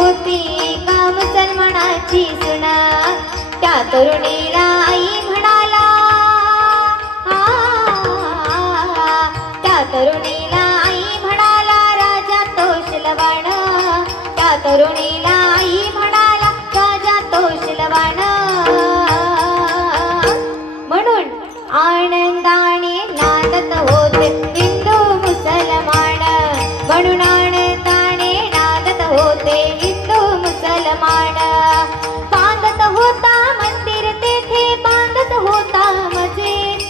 होती का मुसलमानाची सून, त्या तरुणीला आई म्हणाला, त्या तरुणीला आई म्हणाला राजा तोशलवाण, त्या तरुणीला आई म्हणाला राजा तोशलवाण. म्हणून आनंदाने नांदत होते हिंदू मुसलमान, म्हणून आनंदाने नांदत होते हिंदू मुसलमान. बांधत होता मंदिर तेथे, बांधत होता मस्जिद,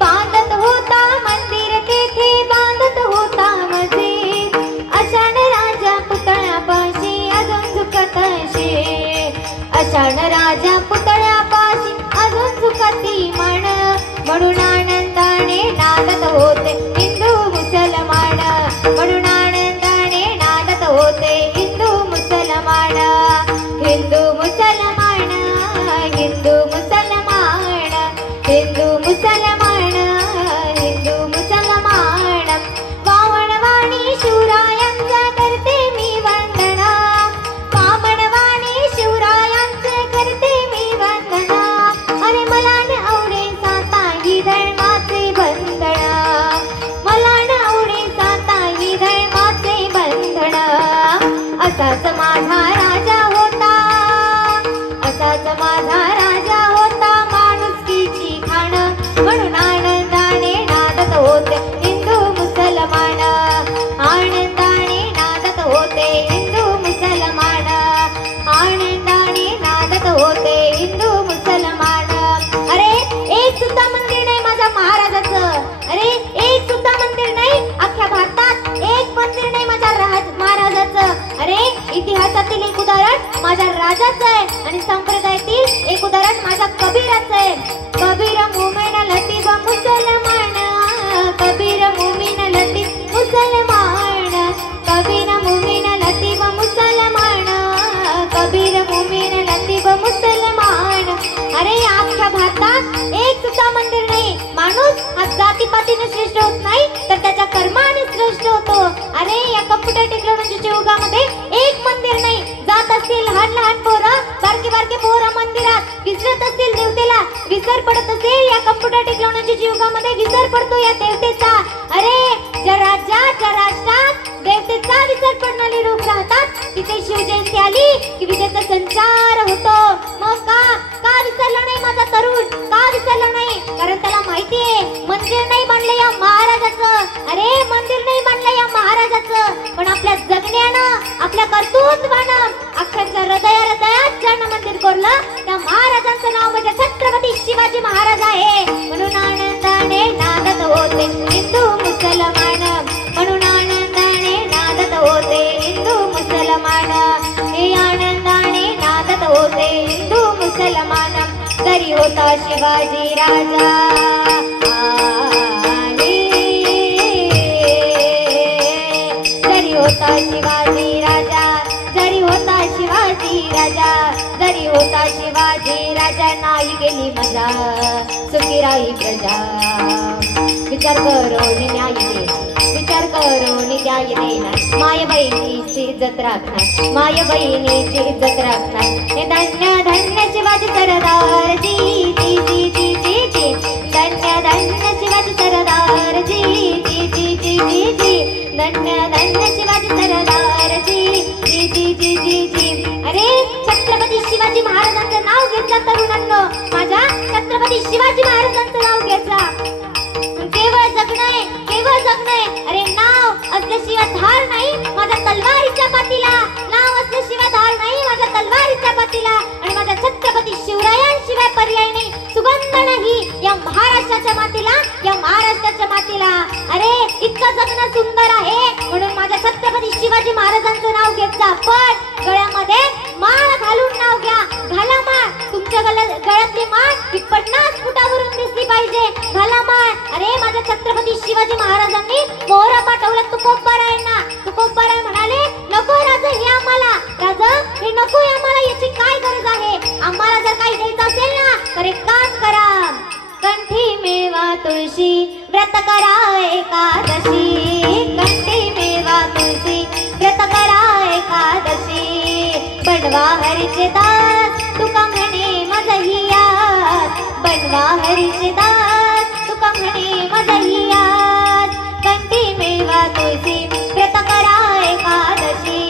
बांधत होता मंदिर तेथे, बांधत होता मस्जिद. अशान राजा पुतळ्यापाशी अजून झुकतशी, अशान राजा पुतळ्यापाशी अजून झुकती मान. म्हणून आनंदाने नांदत होते हिंदू मुसलमान, म्हणून आनंदाने नांदत होते हिंदू मुसलमान. हिंदू मुसलमान, हिंदू मुसलमान, हिंदू मुसलमान, हिंदू मुसलमान. वामनवाणी शिवरायांचा करते मी वंदना, वामनवाणी शिवरायांचे करते मी वंदना. अरे मला न आवडे साता ही धर्माचे बंधन, मला न आवडे साता ही धर्माचे बंधन. असाच माझा राजा होता, असाच माझा राजा होता माणुसकीची खाण. म्हणून आनंदाने नांदत होते हिंदू मुसलमान, आनंदाने नांदत होते हिंदू मुसलमान, आनंदाने नांदत होते हिंदू मुसलमान. अरे एक सुद्धा मंदिर नाही माझ्या महाराजाचं, अरे एक सुद्धा मंदिर नाही अख्ख्या भारतात, एक मंदिर नाही माझ्या महाराजाचं. अरे इतिहासातील एक उदाहरण माझ्या राजाचं आहे आणि संप्रदायातील एक उदाहरण माझ्या कबीराचं आहे. कबीर मुमिन लतीफ मुसलमान, कबीर मुमिन लतीफ मुसलमान, कबीर मुमिन लतीफ मुसलमान, कबीर मुमिन लतीफ मुसलमान. अरे अख्ख्या भारतात एक सुद्धा मंदिर नाही. माणूस हा जातीपातीने श्रेष्ठ होत नाही तर त्याच्या कर्माने श्रेष्ठ होतो. अरे या कम्प्युटर टेक्नॉलॉजीच्या युगामध्ये एक मंदिर नाही. जात असतील लहान लहान पोरं, बारके बारके पोरं मंदिरात विसरत असतील देवतेला, विसर पडत असेल या कम्प्युटर टेक्नॉलॉजीच्या युगामध्ये विसर पडतो या देवतेचा. अरे ज्या राज्यात ज्या राष्ट्रात देवतेचा विसर पडणारे लोक राहतात तिथे शिवजयंती आली की विजेचा संचार होतो. मग का विसरला नाही माझा तरुण, का विसरला नाही? कारण त्याला माहिती आहे मंदिर नाही बांधलं या महाराजाचं, अरे मंदिर नाही बांधलं या महाराजाचं, पण आपल्या जगण्यानं आपल्या कर्तृत्वानं अख्ख्यांच्या हृदयात ज्यानं मंदिर कोरलं त्या महाराजांचं नाव म्हणजे छत्रपती शिवाजी महाराज आहे. म्हणून आनंदाने नांदत होते हिंदू मुसलमान, म्हणून आनंदाने नांदत होते हिंदू मुसलमान, हे आनंदाने नांदत होते हिंदू मुसलमान. तरी होता शिवाजी राजा, जरी होता शिवाजी राजा, जरी होता शिवाजी राजा, जरी होता शिवाजी राजा, नाही गेली मजा सुखी राही प्रजा. विचार करून न्याय दे, विचार करून न्याय देणार, माय बहिणीची इज्जत राखणार, माय बहिणीची इज्जत राखणार. हे धन्य धन्य शिवाजी सरदार जी जी जी जी जी जी, धन्य धन्य शिवाजी सरदार जी जी जी जी जी जी, धन्य धन्य शिवाजी सरदार जी जी जी जी जी जी. अरे छत्रपती शिवाजी महाराजांचं नाव घेतलं तरुणांनो, माझ्या छत्रपती शिवाजी महाराजांचं नाव घेतलं. केवळ जगणं, केवळ जगणं. अरे नाव असल्याशिवाय धार नाही माझ्या तलवारीच्या पाठीला, नाव असल्याशिवाय धार नाही माझ्या तलवारीच्या पाठीला, आणि माझ्या छत्रपती शिवरायांशिवाय पर्याय नाही, सुगंध नाही या महाराष्ट्राच्या मातीला, या महाराष्ट्राच्या मातीला. अरे इतकं जगणं सुंदर आहे म्हणून माझ्या छत्रपती शिवाजी महाराजांचं नाव घेत जा. पण गळ्यामध्ये माळ घालून नाव घ्या, घाला माळ. तुमच्या गळ्यातली माळ ही 50 फुटावरून दिसली पाहिजे, घाला माळ. अरे माझ्या छत्रपती शिवाजी महाराजांनी मोहरा पाठवला तुकोबारायांना. तुकोबाराय म्हणाले नको राजा हे आम्हाला, राजा हे नको आम्हाला, याची काय गरज आहे? आम्हाला जर काही द्यायचं असेल ना तर एक काम करा, कंठी मेवा तुळशी व्रत करा एकादशी, कंठी मेवा तुळशी व्रत करा एकादशी. बनवा हरीचे दास तुका म्हणे मजहियात, बनवा हरीचे दास तुका म्हणे मजहियात. कंठी मेवा तुळशी व्रत करा एकादशी,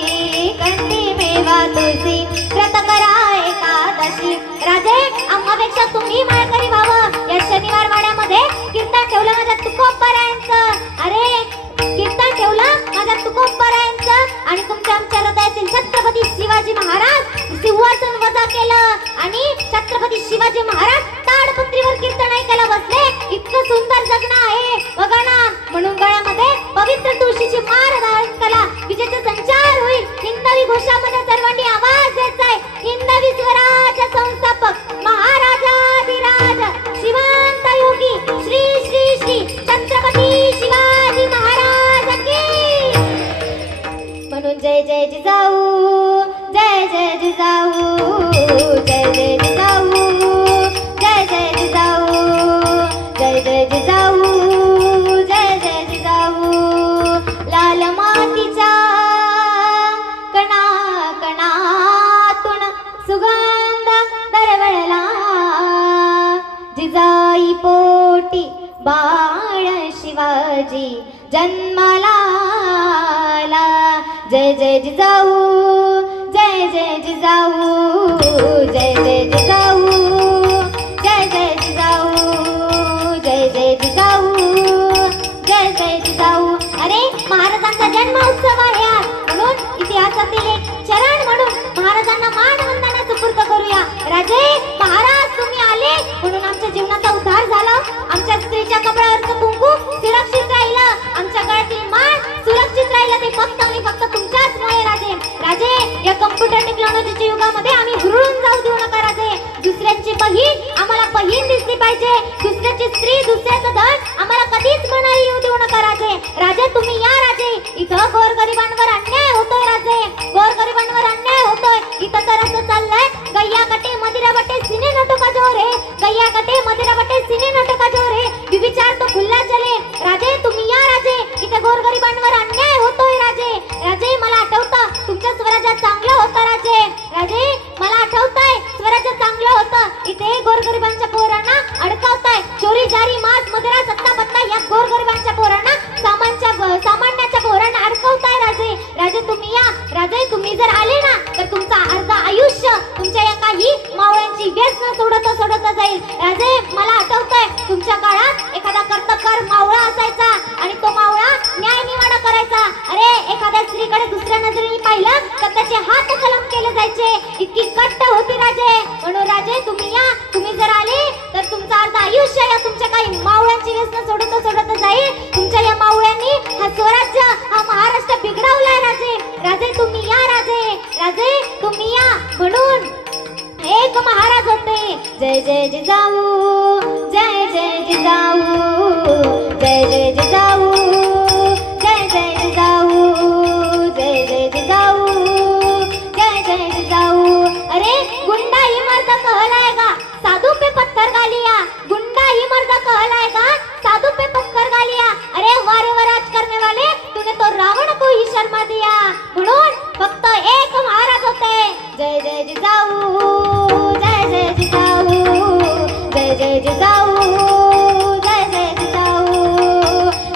कंठी मेवा तुळशी व्रत करा एकादशी. राजे आम्हापेक्षा तुम्ही माळकरी व्हावं. या शनिवार वाड्यामध्ये कीर्तन ठेवलं माझ्या तुकोबरायांचं. अरे कीर्तन ठेवलं माझ्या तुकोबरायांचं आणि तुमच्या आमच्या हृदयातील छत्रपती शिवाजी महाराज सिंहासन वजा केलं आणि छत्रपती शिवाजी महाराज ताडपत्रीवर कीर्तन ऐकायला बसले. इतकं सुंदर जगणं आहे बघा ना. म्हणून गळ्यामध्ये पवित्र तुळशीची माळ धारण करा. विजेचा संचार होईल. हिंदवी घोषामध्ये सर्वांनी आवाज द्यायचा आहे. हिंदवी स्वराज्य संस्थापक महाराजाधिराज शिवांत योगी श्री श्री श्री छत्रपती शिवाजी महाराज की. म्हणून जय जय जिजाऊ, जय जय जिजाऊ, जय जय जिजाऊ, जय जय जिजाऊ, जय जय जिजाऊ, जय जय जिजाऊ. लाल मातीच्या कणा कणातून सुगंध दरवळला, जिजाई पोटी बाळ शिवाजी जन्माला आला. जय जय जिजाऊ, जय जय जिजाऊ, जय जय जिजाऊ, जय जय जिजाऊ, जय जय जिजाऊ, जय जय जिजाऊ. अरे महाराजांचा जन्म उत्सव आहे आज. म्हणून इतिहासातील एक चरण म्हणून महाराजांना मानवंदना सुपूर्द करूया. राजे महाराज तुम्ही आले म्हणून आमच्या जीवनाचा उद्धार झाला. आमच्या स्त्रीच्या कपड्यावरचं कुंकू सुरक्षित राहिलं, आमच्या गळ्यातील माळ सुरक्षित राहिलं. ते फक्त आणि फक्त तुमच्याचमुळे राजे. राजे या कम्प्युटर टेक्नॉलॉजीच्या युगामध्ये आम्ही हुरळून जाऊ देऊ नका राजे. दुसऱ्यांची बहीण आम्हाला बहीण दिसली पाहिजे, दुसऱ्याची स्त्री दुसऱ्याचं धन आम्हाला कधीच म्हणायला येऊ देऊ नका राजे. राजे तुम्ही या राजे. इथं गोरगरिबांवर अन्याय होतोय राजे, गोरगरिबांवर अन्याय होतोय. इथं तर असं चाललंय गैया कटे मदिरा बटे सिने नटो का जोर है, गैया कटे मदिरा बटे सिने नटो का जोर है, विचार तो खुल्ला चले. राजे तुम्ही या राजे. इथे गोरगरिबांवर अन्याय होतोय राजे. राजे मला आठवतं तुमच्या स्वराज्यात चांगलं होतं राजे. राजे मला आठवतंय स्वराज्य चांगलं होतं. इथे गोरगरिबांच्या पोरांना अडकावताय. चोरी जारी मास मदिरा सत्ता बत्ता या गोरगरिबांच्या पोरांना सामान्याच्या पोरांना अडकवताय राजे. राजे तुम्ही या. राजे तुम्ही जर आले ना तर तुमचा अर्ध आयुष्य तुमच्या या काही मावळ्यांची व्यसन सोडत जाईल. राजे मला आठवतंय तुमच्या काळात एखादा कर्तबगार मावळा असायचा आणि तो मावळा न्याय निवाडा करायचा. अरे एखाद्या स्त्रीकडे दुसऱ्या नजरेने पाहिलं तर त्याचे हात कलम केले जायचे. इतकी कट्ट होती राजे. म्हणून राजे तुम्ही या. तुम्ही जर आले तर तुमचं अर्ध आयुष्य या तुमच्या काही मावळ्यांची व्यसन सोडत जाईल. तुमच्या या मावळ्यांनी हा स्वराज्य हा महाराष्ट्र बिघडवलाय राजे. राजे तुम्ही या राजे. राजे तुम्ही या. म्हणून एक महाराज होते. जय जय जिजाऊ, जय जय जिजाऊ, जय जय जिजाऊ, जय जय जिजाऊ, जय जय जिजाऊ, जय जय जिजाऊ. अरे गुंडा ही मर्द कहलाएगा साधु पे पत्थर गालिया, गुंडा ही मर्द कहलाएगा साधु पे पत्थर गालिया. अरे वारे व राज करने वाले तूने तो रावण को ही शर्मा दिया. म्हणून फक्त एक महाराज होते. जय जय जिजाऊ, जय जय जिजाऊ, जय जय जिजाऊ, जय जय जिजाऊ.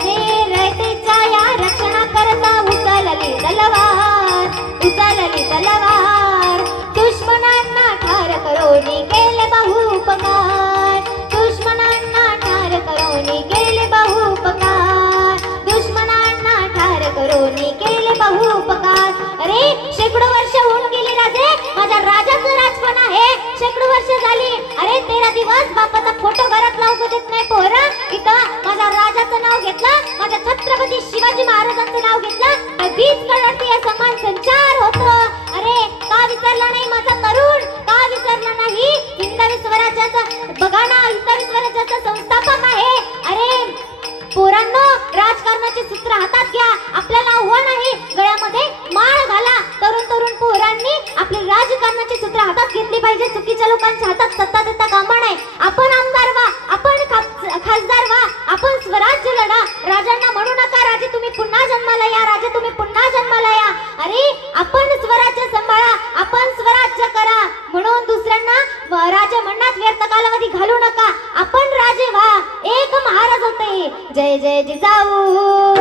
हे रयतेच्या या रक्षणा करता उचलली तलवार, उचलली तलवार. दुश्मनांना ठार करोनी केले बहुपकार, दुश्मनांना ठार करोनी केले बहुपकार, दुश्मनांना ठार करोनी केले बहुपकार. अरे शेकडो वर्ष होऊन गेली राजे. माझ्या राजाचं राजपण आहे. शेकडो वर्ष झाली. अरे 13 दिवस बापाचा फोटो घरात लावू देत नाही पोरं. इथं माझ्या राजाचं नाव घेतलं, माझ्या छत्रपती शिवाजी महाराजांचं नाव घेतलं. बीज कळती या समान संचार होतो. अरे का विसरला नाही माझा तरुण, का विसरला नाही. हिंदवी स्वराज्याचा बघा ना, हिंदवी स्वराज्याचा संस्थापक आहे. अरे पोरांनो राजकारणाचे सूत्र हातात घ्या. आपल्याला आव्हान आहे गळ्यामध्ये माळ घाला. तरुण पोरांनी आपली राजकारणाची सूत्र हातात घेतली पाहिजे. चुकीच्या लोकांच्या हातात सत्ता देता कामा नये. आपण आमदार व्हा, आपण खासदार व्हा, आपण स्वराज्य लढा. राजांना म्हणू नका राजे तुम्ही पुन्हा जन्माला या, राजे तुम्ही पुन्हा जन्माला या. अरे आपण स्वराज्य सांभाळा, आपण जय जय जिजाऊ